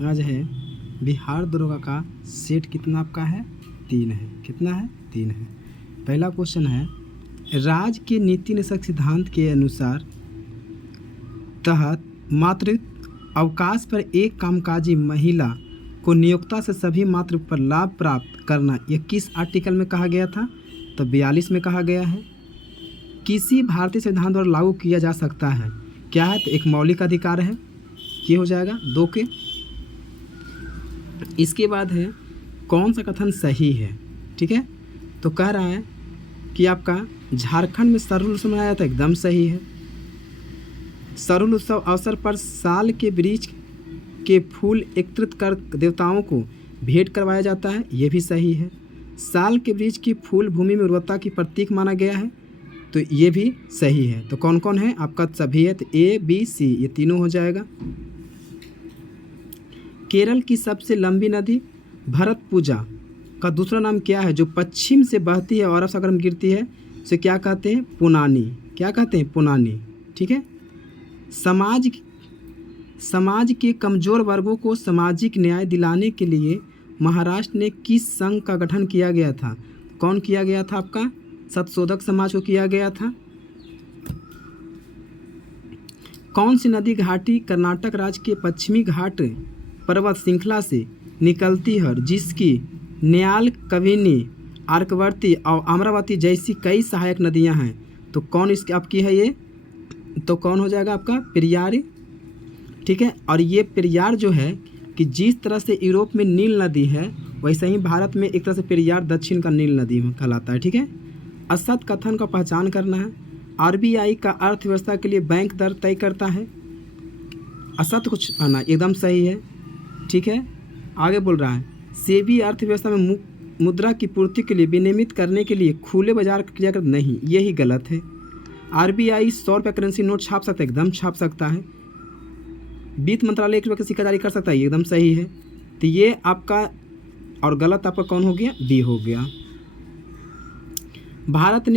आज है बिहार दरोगा का सेट कितना आपका है? 3 है। कितना है? 3 है। पहला क्वेश्चन है, राज्य के नीति निषेध सिद्धांत के अनुसार तहत मातृत्व अवकाश पर एक कामकाजी महिला को नियोक्ता से सभी मातृत्व पर लाभ प्राप्त करना, यह किस आर्टिकल में कहा गया था? तो 42 में कहा गया है। किसी भारतीय संविधान द्वारा लागू किया जा सकता है, क्या है? तो एक मौलिक अधिकार है, ये हो जाएगा 2 के। इसके बाद है कौन सा कथन सही है? ठीक है, तो कह रहा है कि आपका झारखंड में सरुल उत्सव मनाया था, एकदम सही है। सरुल उत्सव अवसर पर साल के वृक्ष के फूल एकत्रित कर देवताओं को भेंट करवाया जाता है, ये भी सही है। साल के वृक्ष की फूल भूमि में उर्वरता की प्रतीक माना गया है, तो ये भी सही है। तो कौन कौन है? आपका सभी है, तो A, B, C ये तीनों हो जाएगा। केरल की सबसे लंबी नदी भरतपुजा का दूसरा नाम क्या है? जो पश्चिम से बहती है और अरब सागर में गिरती है, उसे क्या कहते हैं? पुनानी। क्या कहते हैं? पुनानी। ठीक है। समाज के कमज़ोर वर्गों को सामाजिक न्याय दिलाने के लिए महाराष्ट्र ने किस संघ का गठन किया गया था? कौन किया गया था? आपका सतशोधक समाज को किया गया था। कौन सी नदी घाटी कर्नाटक राज्य के पश्चिमी घाट पर्वत श्रृंखला से निकलती है, जिसकी न्याल, कबिनी, अर्कवती और अमरावती जैसी कई सहायक नदियां हैं? तो कौन इसकी आपकी है ये? तो कौन हो जाएगा आपका? पेरियार। ठीक है। और ये पेरियार जो है कि जिस तरह से यूरोप में नील नदी है, वैसे ही भारत में एक तरह से पेरियार दक्षिण का नील नदी में कहलाता है। ठीक है। असत कथन का पहचान करना है। RBI का अर्थव्यवस्था के लिए बैंक दर तय करता है, असत कुछ आना एकदम सही है। ठीक है। आगे बोल रहा है, सेबी अर्थव्यवस्था में मुद्रा की पूर्ति के लिए विनियमित करने के लिए खुले बाजार का क्रिया कर नहीं, यही गलत है। RBI 100 रुपये करेंसी नोट छाप सकता है, एकदम छाप सकता है। वित्त मंत्रालय 1 रुपये का सिक्का जारी कर सकता है, ये एकदम सही है। तो ये आपका और गलत आपका कौन हो गया? B हो गया। भारत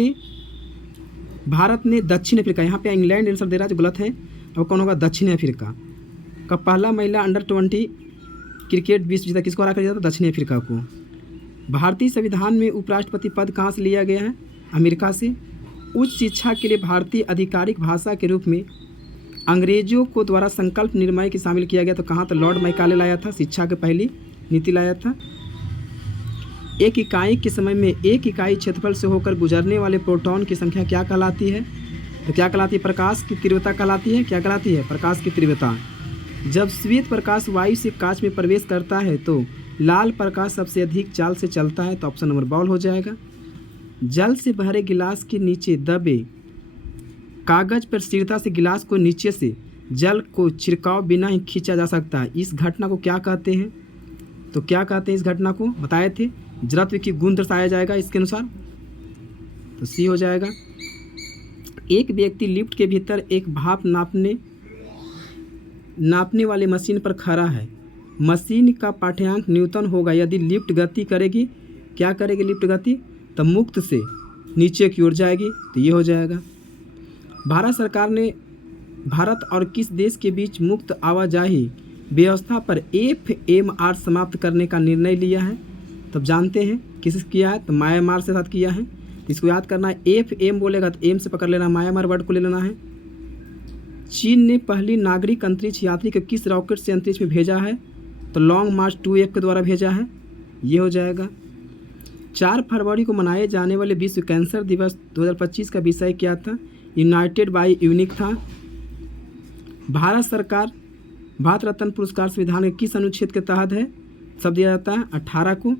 ने दक्षिण अफ्रीका, यहाँ पे इंग्लैंड आंसर दे रहा है जो गलत है, और कौन होगा? दक्षिण अफ्रीका का पहला महिला अंडर 20 क्रिकेट विश्व जीता, किसको हरा कर दिया था? दक्षिण अफ्रीका को। भारतीय संविधान में उपराष्ट्रपति पद कहाँ से लिया गया है? अमेरिका से। उच्च शिक्षा के लिए भारतीय आधिकारिक भाषा के रूप में अंग्रेजों को द्वारा संकल्प निर्णय की शामिल किया गया, तो कहाँ? तो लॉर्ड मैकाले लाया था, शिक्षा की पहली नीति लाया था। एक इकाई के समय में एक इकाई क्षेत्रफल से होकर गुजरने वाले प्रोटॉन की संख्या क्या कहलाती है? तो क्या कहलाती है? प्रकाश की तीव्रता कहलाती है। क्या कहलाती है? प्रकाश की तीव्रता। जब श्वेत प्रकाश वायु से कांच में प्रवेश करता है तो लाल प्रकाश सबसे अधिक चाल से चलता है, तो ऑप्शन नंबर बॉल हो जाएगा। जल से भरे गिलास के नीचे दबे कागज पर स्थिरता से गिलास को नीचे से जल को छिड़काव बिना ही खींचा जा सकता है, इस घटना को क्या कहते हैं? तो क्या कहते हैं इस घटना को? बताए थे, जड़त्व की गुण दर्शाया जाएगा इसके अनुसार, तो C हो जाएगा। एक व्यक्ति लिफ्ट के भीतर एक भाप नापने वाली मशीन पर खड़ा है। मशीन का पाठ्यांक न्यूटन होगा यदि लिफ्ट गति करेगी। क्या करेगी लिफ्ट गति? तो मुक्त से नीचे की ओर जाएगी, तो ये हो जाएगा। भारत सरकार ने भारत और किस देश के बीच मुक्त आवाजाही व्यवस्था पर FMR समाप्त करने का निर्णय लिया है? तब जानते हैं किस किया है? तो म्यांमार से साथ किया है। तो इसको याद करना है, FM बोलेगा तो M से पकड़ लेना, म्यांमार वर्ड को ले लेना है। चीन ने पहली नागरिक अंतरिक्ष यात्री को किस रॉकेट से अंतरिक्ष में भेजा है? तो लॉन्ग मार्च 2F के द्वारा भेजा है, ये हो जाएगा। 4 फरवरी को मनाए जाने वाले विश्व कैंसर दिवस 2025 का विषय क्या था? यूनाइटेड बाय यूनिक था। भारत सरकार भारत रत्न पुरस्कार संविधान के किस अनुच्छेद के तहत है? सब दिया जाता है 18 को।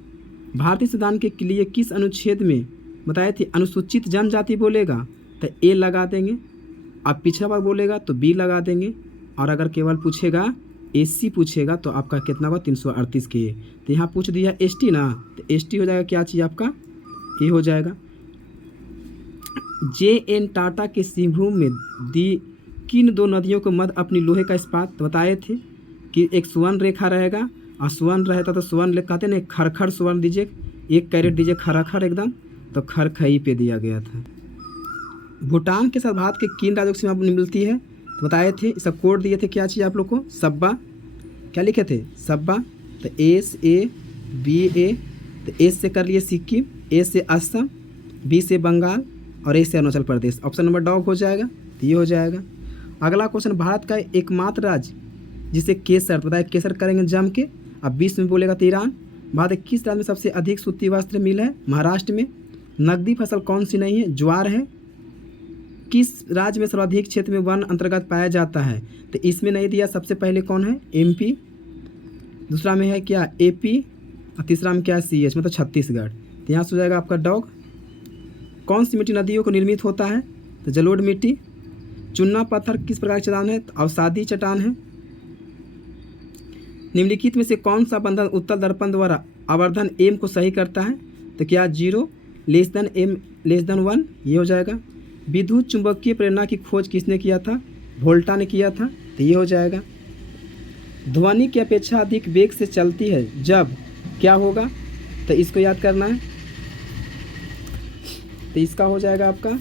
भारतीय संविधान के लिए किस अनुच्छेद में बताए थे अनुसूचित जनजाति बोलेगा तो A लगा देंगे, अब पिछड़ा वर्ग बोलेगा तो B लगा देंगे, और अगर केवल पूछेगा SC पूछेगा तो आपका कितना होगा? 338 के। तो यहाँ पूछ दिया ST ना, तो ST हो जाएगा क्या चीज़ आपका? A हो जाएगा। JN टाटा के सिंहभूम में दी किन 2 नदियों को मध्य अपनी लोहे का इस्पात बताए थे कि एक सुवर्ण रेखा रहेगा, और सुवर्ण रहता तो सुवर्ण कहते ना, खरखर सुवर्ण दीजिए, 1 कैरेट दीजिए खराखर एकदम, तो खरखई पे दिया गया था। भूटान के साथ भारत के किन राज्यों की सीमा मिलती है? तो बताए थे, इसका कोड दिए थे क्या चीज़ आप लोग को? सब्बा। क्या लिखे थे? सब्बा। तो SABA, तो एस से कर लिए सिक्किम, ए से असम, बी से बंगाल और ए से Arunachal Pradesh. Option number dog हो जाएगा, तो ये हो जाएगा। अगला क्वेश्चन, भारत का एकमात्र राज्य जिसे केसर, बताया केसर करेंगे जम के। अब 20 में बोलेगा तो ईरान। भारत के किस राज्य में सबसे अधिक सूती वस्त्र मिल है? महाराष्ट्र में। नकदी फसल कौन सी नहीं है? ज्वार है। किस राज्य में सर्वाधिक क्षेत्र में वन अंतर्गत पाया जाता है? तो इसमें नहीं दिया, सबसे पहले कौन है? MP। दूसरा में है क्या? AP। और तीसरा में क्या है? CH, मतलब छत्तीसगढ़। तो यहाँ से हो जाएगा आपका डॉग। कौन सी मिट्टी नदियों को निर्मित होता है? तो जलोढ़ मिट्टी। चुन्ना पत्थर किस प्रकार की चट्टान है? तो अवसादी चट्टान है। निम्नलिखित में से कौन सा बंधन उत्तल दर्पण द्वारा आवर्धन M को सही करता है? तो क्या 0 M <1, ये हो जाएगा। विद्युत चुंबकीय प्रेरणा की खोज किसने किया था? वोल्टा ने किया था, तो ये हो जाएगा। ध्वनि की अपेक्षा अधिक वेग से चलती है जब क्या होगा? तो इसको याद करना है। तो इसका हो जाएगा आपका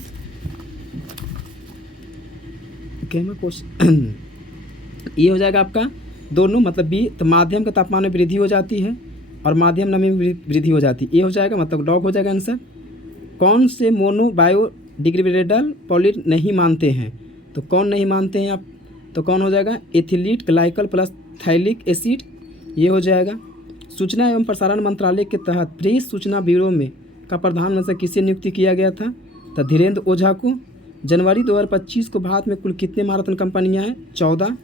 क्वेश्चन ये हो जाएगा आपका दोनों, मतलब बी। तो माध्यम के तापमान में वृद्धि हो जाती है और माध्यम नमी में वृद्धि हो जाती है, ये हो जाएगा, मतलब डॉग हो जाएगा आंसर। कौन से मोनो बायोडिग्रेडेबल पॉलिमर नहीं मानते हैं? तो कौन नहीं मानते हैं आप? तो कौन हो जाएगा? एथिलीट ग्लाइकल प्लस थाइलिक एसिड, ये हो जाएगा। सूचना एवं प्रसारण मंत्रालय के तहत प्रेस सूचना ब्यूरो में का प्रधान मंत्री किसे नियुक्ति किया गया था? तो धीरेन्द्र ओझा को। जनवरी 2025 को भारत में कुल कितने मैराथन कंपनियां हैं? 14।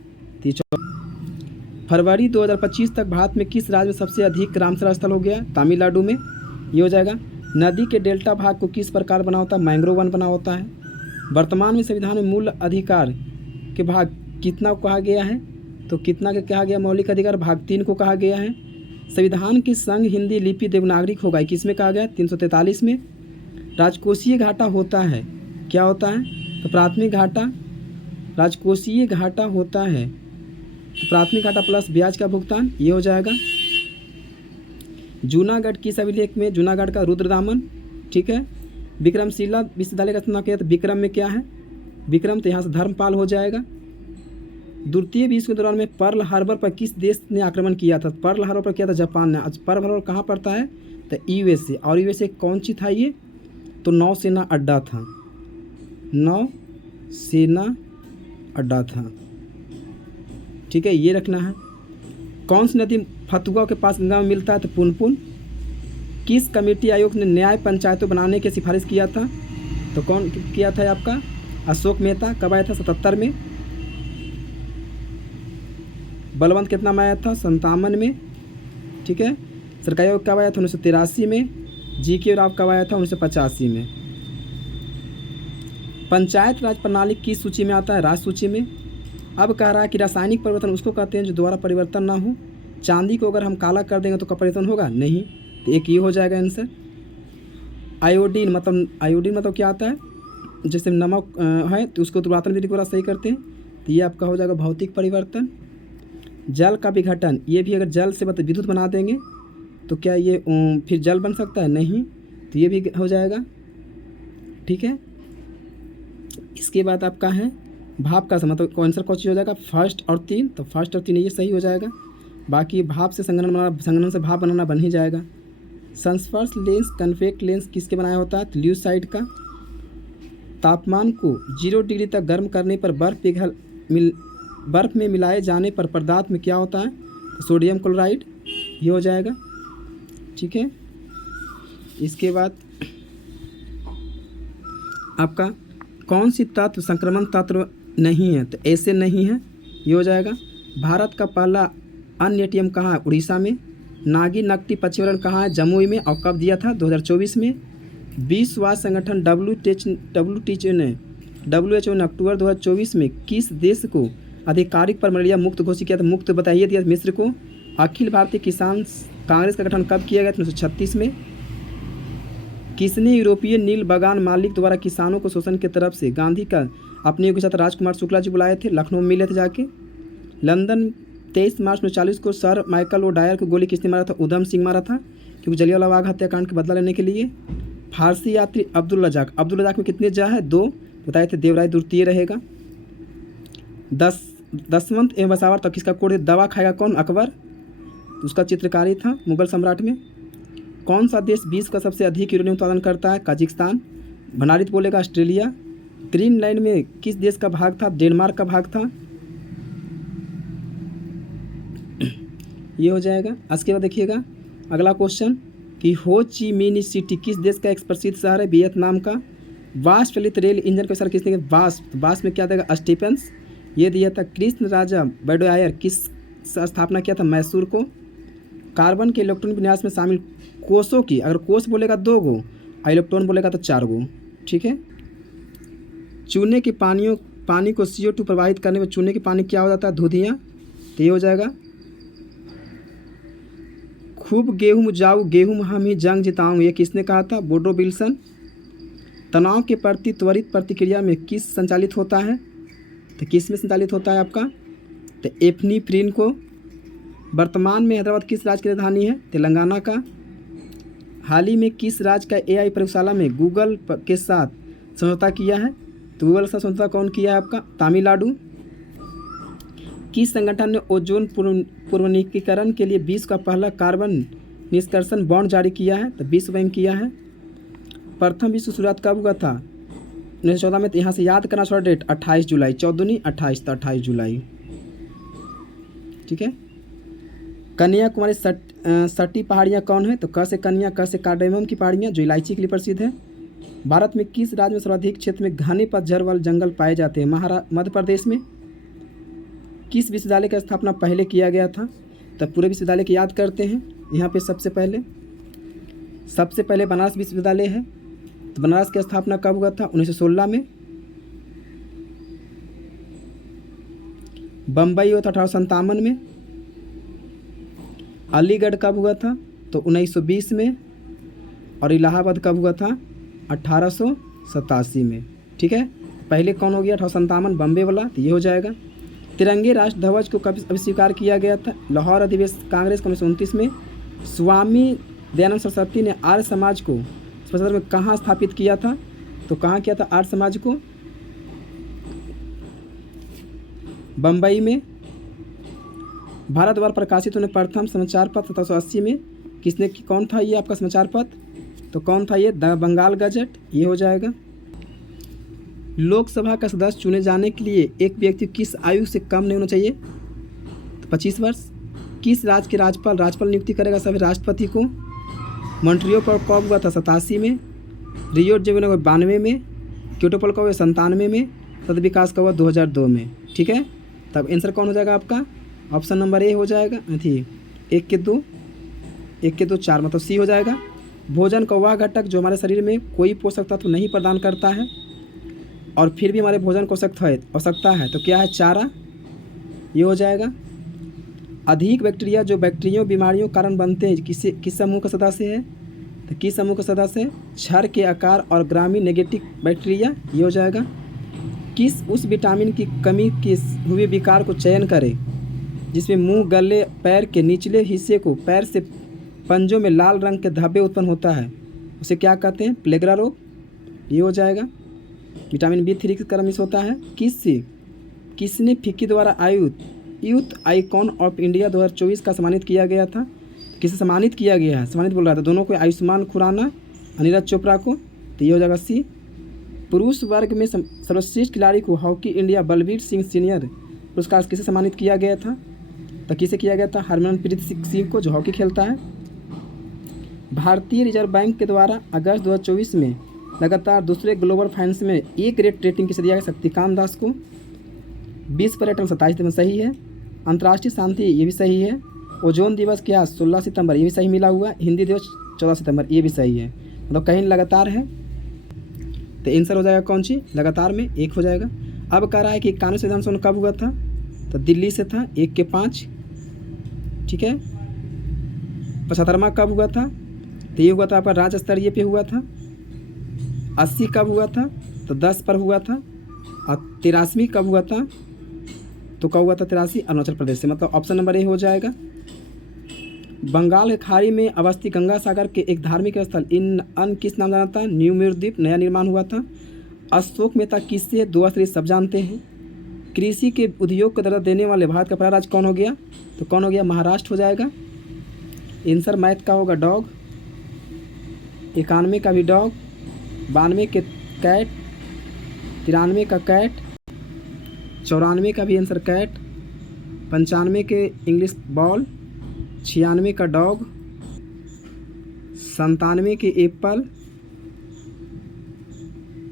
फरवरी 2025 तक भारत में किस राज्य में सबसे अधिक रामसर स्थल हो गया? तमिलनाडु में, ये हो जाएगा। नदी के डेल्टा भाग को किस प्रकार बना होता है? मैंग्रोव वन बना होता है। वर्तमान में संविधान में मूल अधिकार के भाग कितना को कहा गया है? तो कितना के कहा गया? मौलिक अधिकार भाग 3 को कहा गया है। संविधान की संघ हिंदी लिपि देवनागरिक होगा, किसमें कहा गया? 343 में। राजकोषीय घाटा होता है, क्या होता है? तो प्राथमिक घाटा। राजकोषीय घाटा होता है तो प्राथमिक घाटा प्लस ब्याज का भुगतान, ये हो जाएगा। जूनागढ़ किस अभिलेख में? जूनागढ़ का रुद्रदामन, ठीक है। विक्रमशिला विश्वविद्यालय का स्थान किया तो विक्रम में क्या है? विक्रम, तो यहाँ से धर्मपाल हो जाएगा। द्वितीय विश्व के दौरान में पर्ल हार्बर पर किस देश ने आक्रमण किया था? पर्ल हार्बर पर किया था जापान ने। आज पर्ल हार्बर कहाँ पड़ता है? तो USA। और USA कौन सी था ये? तो नौसेना अड्डा था, नौसेना अड्डा था, ठीक है, ये रखना है। कौन सी नदी फतुआ के पास गंगा में मिलता है? तो पुनपुन। किस कमेटी आयोग ने न्याय पंचायतों बनाने की सिफारिश किया था? तो कौन किया था आपका? अशोक मेहता। कब आया था? 77 में। बलवंत कितना में आया था? 57 में, ठीक है। सरकारी आयोग कब आया था? 1983 में। GK राव कब आया था? 1985 में। पंचायत राज प्रणाली किस सूची में आता है? राज्य सूची में। अब कह रहा है कि रासायनिक परिवर्तन उसको कहते हैं जो दोबारा परिवर्तन ना हो। चांदी को अगर हम काला कर देंगे तो का परिवर्तन होगा? नहीं। तो एक ये हो जाएगा आंसर। आयोडीन मतलब क्या आता है? जैसे नमक है तो उसको तुरातन विधि द्वारा सही करते हैं, तो ये आपका हो जाएगा भौतिक परिवर्तन। जल का विघटन, ये भी अगर जल से मतलब विद्युत बना देंगे तो क्या ये फिर जल बन सकता है? नहीं। तो ये भी हो जाएगा, ठीक है। इसके बाद आपका है भाप का मतलब आंसर कौन सी हो जाएगा? फर्स्ट और 3। तो फर्स्ट और 3 ये सही हो जाएगा। बाकी भाप से संघनन से भाप बनाना बन ही जाएगा। संस्पर्श लेंस कन्वेक्स लेंस किसके बनाया होता है? तो ल्यूसाइड का। तापमान को 0 डिग्री तक गर्म करने पर बर्फ़ में मिलाए जाने पर पदार्थ में क्या होता है? तो सोडियम क्लोराइड, ये हो जाएगा, ठीक है। इसके बाद आपका कौन सी तत्व संक्रमण तत्व नहीं है? तो ऐसे नहीं है, ये हो जाएगा। भारत का पहला अन्य ATM कहाँ है? उड़ीसा में। नागी नकटी पक्षीवरण कहाँ है? जमुई में। और कब दिया था? 2024 में। विश्व स्वास्थ्य संगठन WHO ने अक्टूबर 2024 में किस देश को आधिकारिक पर मलेरिया मुक्त घोषित किया था? मुक्त बताइए दिया मिस्र को। अखिल भारतीय किसान कांग्रेस का गठन कब किया गया था? 1936 में। किसने यूरोपीय नील बागान मालिक द्वारा किसानों को शोषण की तरफ से गांधी का अपने युग के साथ राजकुमार शुक्ला जी बुलाए थे? लखनऊ में मिले थे जाके। लंदन 23 मार्च 1940 को सर माइकल ओडायर को गोली किसने मारा था? उधम सिंह मारा था, क्योंकि जलियांवाला बाग हत्याकांड का बदला लेने के लिए। फारसी यात्री अब्दुल रजाक में कितने जा है? 2 बताए थे, देवराय द्वितीय रहेगा। 10 दसवंत एवं बसावर तक किसका कोड है? दवा खाएगा कौन? अकबर। तो उसका चित्रकारी था मुगल सम्राट में। कौन सा देश विश्व का सबसे अधिक यूरेनियम उत्पादन करता है? कजाकिस्तान। भंडारित बोलेगा ऑस्ट्रेलिया। ग्रीनलैंड में किस देश का भाग था? डेनमार्क का भाग था। ये हो जाएगा। इसके बाद देखिएगा अगला क्वेश्चन कि हो ची मिनी सिटी किस देश का एक प्रसिद्ध शहर है? वियतनाम का। वाष्प चलित रेल इंजन का सर किसने? वाष्प। वाष्प में क्या देगा? स्टीफेंस। ये दिया था। कृष्ण राजा बडोयायर किस स्थापना किया था? मैसूर को। कार्बन के इलेक्ट्रॉन विन्यास में शामिल कोषों की, अगर कोष बोलेगा 2 गो और इलेक्ट्रॉन बोलेगा तो 4 गो। ठीक है। चूने के पानी को CO2 प्रवाहित करने में चूने के पानी क्या हो जाता है? धुधियाँ। तो ये हो जाएगा। खूब गेहूँ जाऊ गेहूँ हम ही जंग जिताऊँ, ये किसने कहा था? Woodrow Wilson. तनाव के प्रति त्वरित प्रतिक्रिया में किस संचालित होता है? तो किस में संचालित होता है आपका? तो एफिनेफ्रिन को। वर्तमान में हैदराबाद किस राज्य की राजधानी है? तेलंगाना का। हाल ही में किस राज्य का AI प्रयोगशाला में गूगल के साथ समझौता किया है? तो गूगल के साथ समझौता कौन किया है आपका? तमिलनाडु। किस संगठन ने ओजोन पूर्वनीकीकरण के लिए विश्व का पहला कार्बन निष्कर्षण बॉन्ड जारी किया है? तो विश्व बैंक किया है। प्रथम विश्व शुरुआत कब हुआ था? 1914 में। तो यहाँ से याद करना छोड़ा डेट 28 जुलाई। 14 28 तो 28 जुलाई। ठीक है। कन्याकुमारी सटी पहाड़ियाँ कौन है? तो क से कन्या, क से कार्डेमम की पहाड़ियाँ जो इलायची के लिए प्रसिद्ध है। भारत में किस राज्य में सर्वाधिक क्षेत्र में घने पतझड़ वाले जंगल पाए जाते हैं? मध्य प्रदेश में। किस विश्वविद्यालय की स्थापना पहले किया गया था? तब पूरे विश्वविद्यालय की याद करते हैं। यहाँ पे सबसे पहले बनारस विश्वविद्यालय है। तो बनारस की स्थापना कब हुआ था? 1916 में। बम्बई हुआ था 1857 में। अलीगढ़ कब हुआ था? तो 1920 में। और इलाहाबाद कब हुआ था? 1887 में। ठीक है। पहले कौन हो गया? 1857 बम्बे वाला। तो ये हो जाएगा। तिरंगे राष्ट्र ध्वज को कब आविष्कार किया गया था? लाहौर अधिवेशन कांग्रेस 1929 में। स्वामी दयानंद सरस्वती ने आर्य समाज को सत्तर में कहाँ स्थापित किया था? तो कहाँ किया था आर्य समाज को? बम्बई में। भारत द्वारा प्रकाशित होने प्रथम समाचार पत्र 1780 में किसने कौन था ये आपका समाचार पत्र? तो कौन था ये? The Bengal Gazette. ये हो जाएगा। लोकसभा का सदस्य चुने जाने के लिए एक व्यक्ति किस आयु से कम नहीं होना चाहिए? तो 25 वर्ष। किस राज्य के राज्यपाल नियुक्ति करेगा सभी राष्ट्रपति को? मॉन्ट्रियल पर कब हुआ था? 87 में। रियो डी जेनेरो 92 में। क्योटो कब हुआ? 97 में। तद विकास कब हुआ? 2002 में। ठीक है। तब आंसर कौन हो जाएगा आपका? ऑप्शन नंबर ए हो जाएगा। थी 1 के 2 4 मतलब सी हो जाएगा। भोजन का वह घटक जो हमारे शरीर में कोई पोषक तत्व नहीं प्रदान करता है और फिर भी हमारे भोजन को आवश्यकता है तो क्या है? चारा। ये हो जाएगा। अधिक बैक्टीरिया जो बैक्टीरिया बीमारियों कारण बनते हैं किस समूह का सदस्य है? तो किस समूह का सदस्य है? क्षार के आकार और ग्रामी नेगेटिव बैक्टीरिया। ये हो जाएगा। किस उस विटामिन की कमी के हुए विकार को चयन करें जिसमें मुंह, गले, पैर के निचले हिस्से को पैर से पंजों में लाल रंग के धब्बे उत्पन्न होता है, उसे क्या कहते हैं? प्लेगरा रोग। ये हो जाएगा। विटामिन B3 की कमी से होता है। किसने फिक्की द्वारा यूथ आइकॉन ऑफ इंडिया 2024 का सम्मानित किया गया था? किसे सम्मानित किया गया है? सम्मानित बोल रहा था दोनों को, आयुष्मान खुराना, नीरज चोपड़ा को। तो ये हो जाएगा सी। पुरुष वर्ग में सर्वश्रेष्ठ खिलाड़ी को hockey India Balbir Singh senior पुरस्कार किसे सम्मानित किया गया था? तो किसे किया गया था? हरमनप्रीत सिंह को जो हॉकी खेलता है। भारतीय रिजर्व बैंक के द्वारा अगस्त 2024 में लगातार दूसरे ग्लोबल फाइनेंस में A ग्रेड रेटिंग किसे दिया गया? शक्तिकांत दास को। विश्व पर्यटन 27 सितंबर सही है। अंतर्राष्ट्रीय शांति ये भी सही है। ओजोन दिवस क्या? 16 सितंबर ये भी सही मिला हुआ। हिंदी दिवस 14 सितंबर ये भी सही है। मतलब कहीं लगातार है तो आंसर हो जाएगा कौन सी? लगातार में 1 हो जाएगा। अब कह रहा है कि कानूनी संविधान संशोधन कब हुआ था? तो दिल्ली से था 1 के 5। ठीक है। 75वां कब हुआ था? तो ये हुआ था आपका राज्य स्तरीय पे हुआ था। 80 कब हुआ था? तो 10 पर हुआ था। और 83 कब हुआ था? तो कब हुआ था? 83 अरुणाचल प्रदेश से। मतलब ऑप्शन नंबर ए हो जाएगा। बंगाल के खाड़ी में अवस्थित गंगा सागर के एक धार्मिक स्थल किस नाम जाना था? न्यू मिर्द्वीप नया निर्माण हुआ था। अशोक मेहता किससे 2 स्तरीय सब जानते हैं? कृषि के उद्योग को दर्जा देने वाले भारत का पहला राज्य कौन हो गया? तो कौन हो गया? महाराष्ट्र हो जाएगा। आंसर मैथ का होगा डॉग, 91 का भी डॉग, 92 के कैट, 93 का कैट, 94 का भी आंसर कैट, 95 के इंग्लिश बॉल, 96 का डॉग, 97 के एप्पल,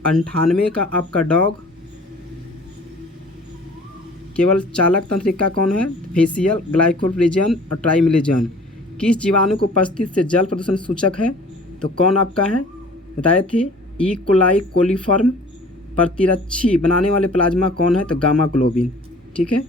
98 का आपका डॉग। केवल चालक तंत्रिका कौन है? फेसियल, ग्लाइकोलिजन और ट्राइमिलिजन। किस जीवाणु को उपस्थित से जल प्रदूषण सूचक है? तो कौन आपका है? बताए थे ई कोलाई कोलीफॉर्म। प्रतिरक्षी बनाने वाले प्लाज्मा कौन है? तो गामा ग्लोबिन। ठीक है।